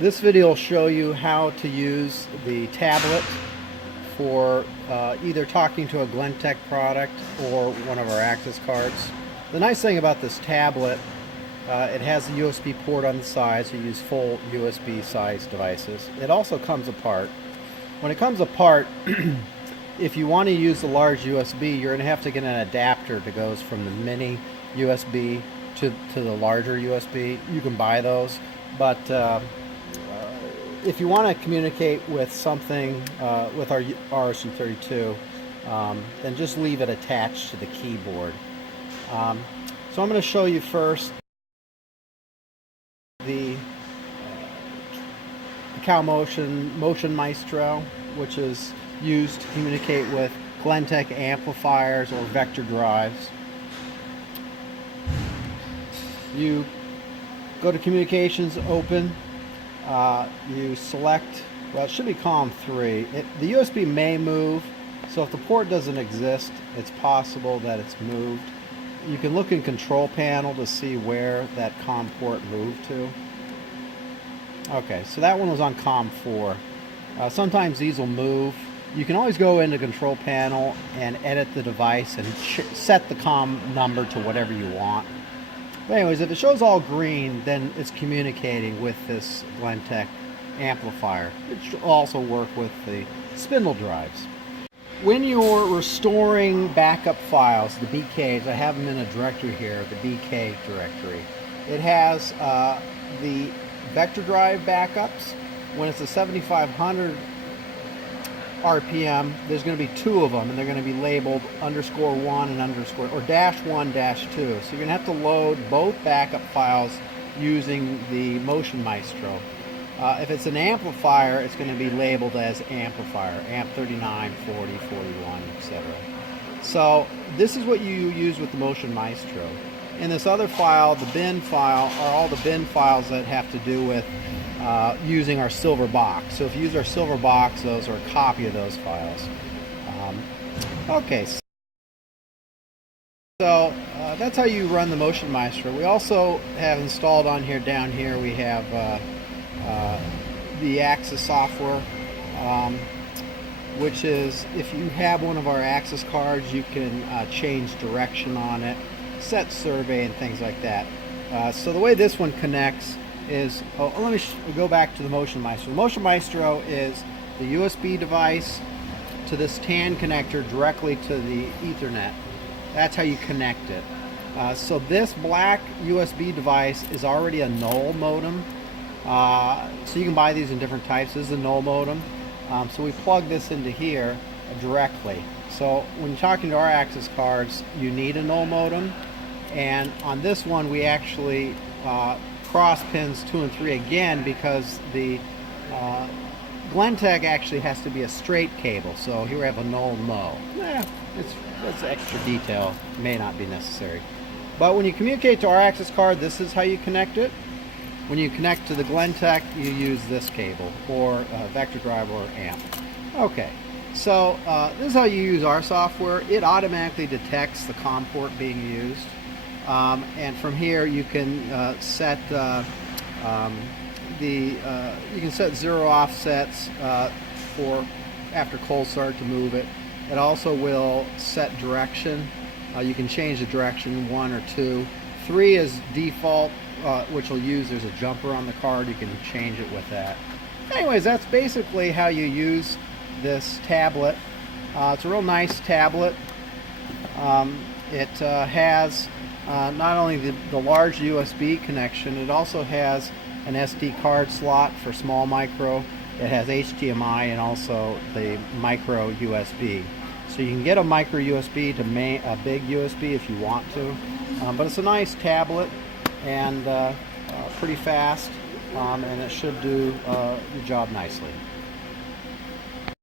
This video will show you how to use the tablet for either talking to a Glentech product or one of our Axis cards. The nice thing about this tablet, it has a USB port on the side, so you use full USB size devices. It also comes apart. When it comes apart, if you want to use the large USB, you're going to have to get an adapter that goes from the mini USB to the larger USB. You can buy those, but if you want to communicate with something with our RS-32, then just leave it attached to the keyboard. So I'm going to show you first the Calmotion Maestro, which is used to communicate with Glentech amplifiers or vector drives. You go to Communications, Open. You select, well, it should be column 3. The USB may move, so if the port doesn't exist, it's possible that it's moved. You can look in Control Panel to see where that COM port moved to. Okay, so that one was on COM 4. Sometimes these will move. You can always go into Control Panel and edit the device and set the COM number to whatever you want. But anyways, if it shows all green, then it's communicating with this Glentech amplifier. It should also work with the spindle drives. When you're restoring backup files, the BKs, I have them in a directory here, the BK directory. It has the vector drive backups. When it's a 7500 RPM, there's going to be 2 of them, and they're going to be labeled _1 and _ or -1 -2. So you're going to have to load both backup files using the Motion Maestro. If it's an amplifier, it's going to be labeled as amplifier, amp 39, 40, 41, etc. So this is what you use with the Motion Maestro. In this other file, the bin file, are all the bin files that have to do with using our silver box. So if you use our silver box, those are a copy of those files. Okay, so that's how you run the Motion Maestro. We also have installed on here, down here, we have the Axis software, which is, if you have one of our Axis cards, you can change direction on it, set survey and things like that. So the way this one connects is, let me go back to the Motion Maestro. The Motion Maestro is the USB device to this TAN connector directly to the Ethernet. That's how you connect it. So this black USB device is already a null modem. So you can buy these in different types. This is a null modem. So we plug this into here directly. So when you're talking to our Axis cards, you need a null modem. And on this one, we actually cross pins 2 and 3 again, because the Glentech actually has to be a straight cable. So here we have a null. It's extra detail, may not be necessary. But when you communicate to our Axis card, this is how you connect it. When you connect to the Glentech, you use this cable, or vector drive or amp. Okay, so this is how you use our software. It automatically detects the COM port being used. And from here you can set you can set 0 offsets for after cold start to move it. It also will set direction. You can change the direction 1 or 2. 3 is default, which will use, there's a jumper on the card, you can change it with that. Anyways, that's basically how you use this tablet. It's a real nice tablet. It has not only the large USB connection, it also has an SD card slot for small micro. It has HDMI and also the micro USB. So you can get a micro USB to a big USB if you want to. But it's a nice tablet and pretty fast, and it should do the job nicely.